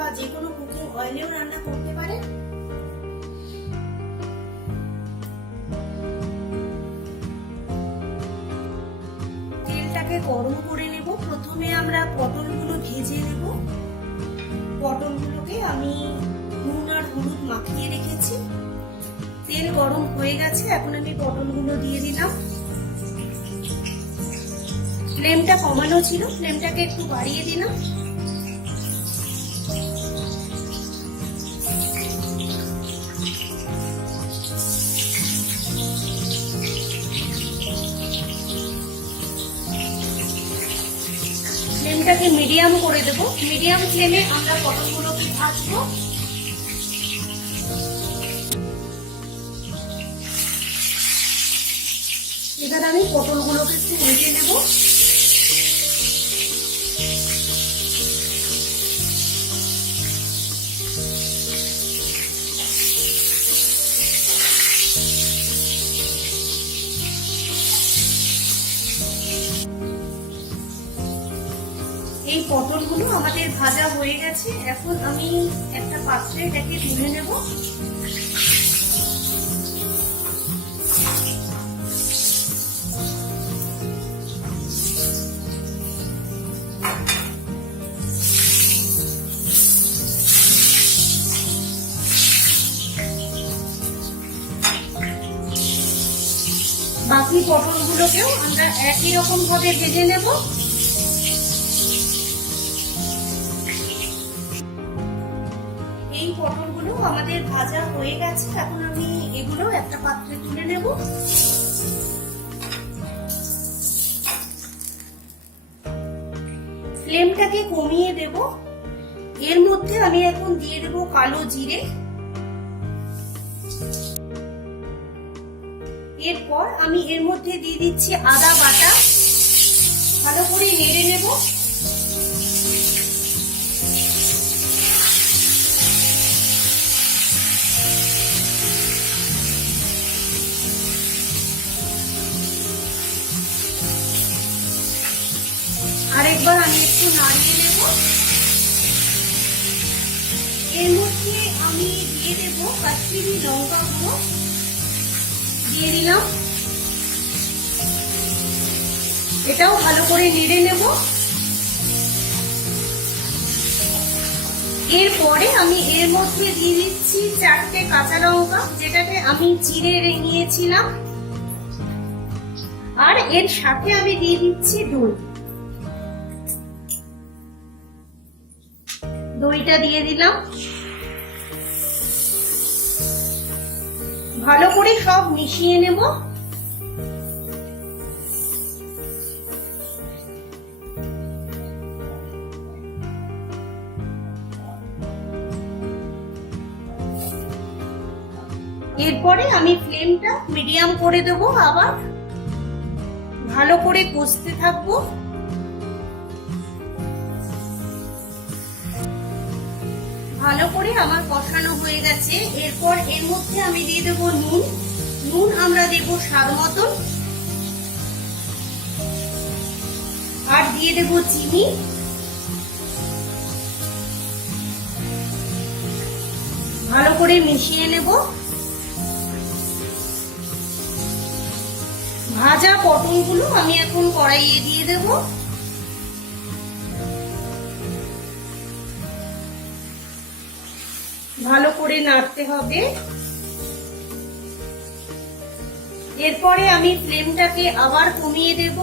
বা যে কোনো কুকিং অয়েলেও রান্না করতে পারেন। তেলটাকে গরম করে নেব। প্রথমে আমরা পটলগুলো ভেজে নেব। পটলগুলোকে আমি নুন আর হলুদ মাখিয়ে রেখেছি। তেল গরম হয়ে গেছে, এখন আমি পটলগুলো দিয়ে দিলাম। ফ্লেমটা কমানো ছিল, ফ্লেমটাকে একটু বাড়িয়ে দিলাম। ফ্লেমটাকে মিডিয়াম করে দেব। মিডিয়াম ফ্লেমে আমরা পটলগুলোকে ভাজবো। এবার আমি পটলগুলোকে একটু উল্টে নেব। এই পটলগুলো আমাদের ভাজা হয়ে গেছে। এখন আমি একটা পাত্রে এটাকে তুলে নেব। বাকি পটলগুলোকেও আমরা একই রকম ভাবে ভেজে নেব। এই পটলগুলো আমাদের ভাজা হয়ে গেছে। এখন আমি এগুলো একটা পাত্রে তুলে নেব। ফ্লেমটাকে কমিয়ে দেব। এর মধ্যে আমি এখন দিয়ে দেব কালো জিরে। এরপর আমি এর মধ্যে দিয়ে দিচ্ছি আদা বাটা। ভালো করে নেড়ে নেব। আরেকবার আমি একটু নাড়িয়ে নেব। এর মধ্যে আমি দিয়ে দেব কাশ্মীরি লঙ্কা গুঁড়ো। দিয়ে দিলাম। এটাও ভালো করে নেড়ে নেব। এরপরে আমি এর মধ্যে দিয়ে দিচ্ছি 4টে কাঁচা লঙ্কা, যেটাকে আমি চিড়ে নিয়েছিলাম। আর এর সাথে আমি দিয়ে দিচ্ছি দই। দইটা দিয়ে দিলাম। ভালো করে সব মিশিয়ে নেব। এরপরে আমি ফ্লেমটা মিডিয়াম করে দেব। আবার ভালো করে কষতে থাকবো। ভালো করে আমার কষানো হয়ে গেছে। এরপর এর মধ্যে আমি দিয়ে দেবো নুন। নুন আমরা দেব স্বাদ মতন। আর দিয়ে দেব চিনি। ভালো করে মিশিয়ে নেব। ভাজা পটলগুলো আমি এখন কড়াইয়ে দিয়ে দেব। ভালো করে নাড়তে হবে। এরপরে আমি ফ্লেমটাকে আবার কমিয়ে দেব।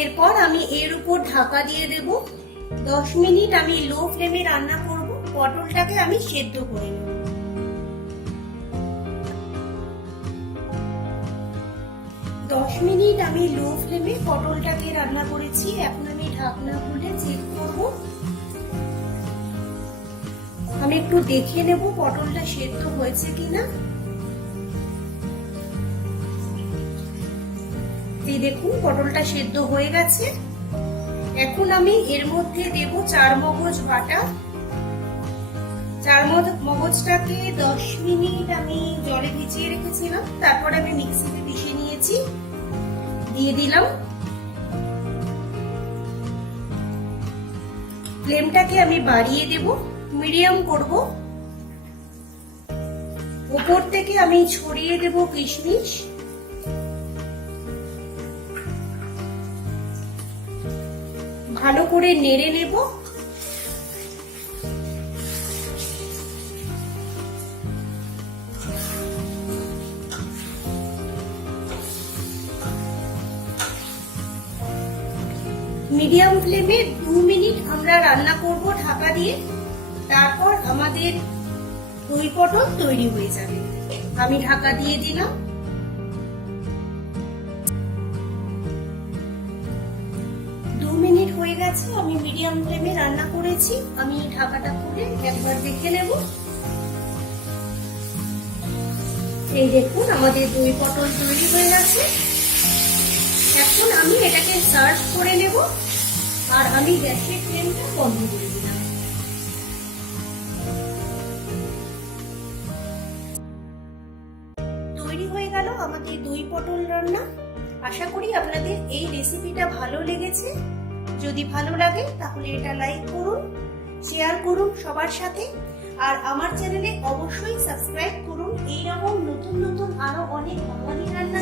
এরপর আমি এর উপর ঢাকা দিয়ে দেব। 10 মিনিট আমি লো ফ্লেমে রান্না করব। পটলটাকে আমি সেদ্ধ করে নেব। 10 মিনিট আমি লো ফ্লেমে পটলটাকে রান্না করেছি। এখন আমি ঢাকনা খুলে চেক করব। আমি একটু দেখে নেব পটলটা সেদ্ধ হয়েছে কিনা। এই দেখুন পটলটা সেদ্ধ হয়ে গেছে। এখন আমি এর মধ্যে দেব চারমগজ বাটা। চারমগজটাকে 10 মিনিট আমি জলে ভিজিয়ে রেখেছিলাম। তারপর আমি মিক্সিতে পিষে নিয়েছি। দিয়ে দিলাম। ফ্লেমটাকে আমি বাড়িয়ে দেব, মিডিয়াম করব। উপর থেকে আমি ছড়িয়ে দেব কিশমিশ। ভালো করে নেড়ে নেব। মিডিয়াম ফ্লেমে 2 মিনিট আমরা রান্না করব ঢাকা দিয়ে। তারপর আমাদের দই পটল তৈরি হয়ে যাবে। আমি ঢাকা দিয়ে দিলাম। 2 মিনিট হয়ে গেছে, আমি মিডিয়াম ফ্লেমে রান্না করেছি। আমি ঢাকাটা খুলে একবার দেখে নেব। এই দেখুন আমাদের দই পটল তৈরি হয়ে গেছে। এখন আমি এটাকে সার্ভ করে নেব। আর আমি গ্যাসের ফ্লেমটা বন্ধ করে দিলাম। তৈরি হয়ে গেল আমাদের দই পটল রান্না। আশা করি আপনাদের এই রেসিপিটা ভালো লেগেছে। যদি ভালো লাগে তাহলে এটা লাইক করুন, শেয়ার করুন সবার সাথে। আর আমার চ্যানেলে অবশ্যই সাবস্ক্রাইব করুন। এইরকম নতুন নতুন আরো অনেক বাঙালি রান্না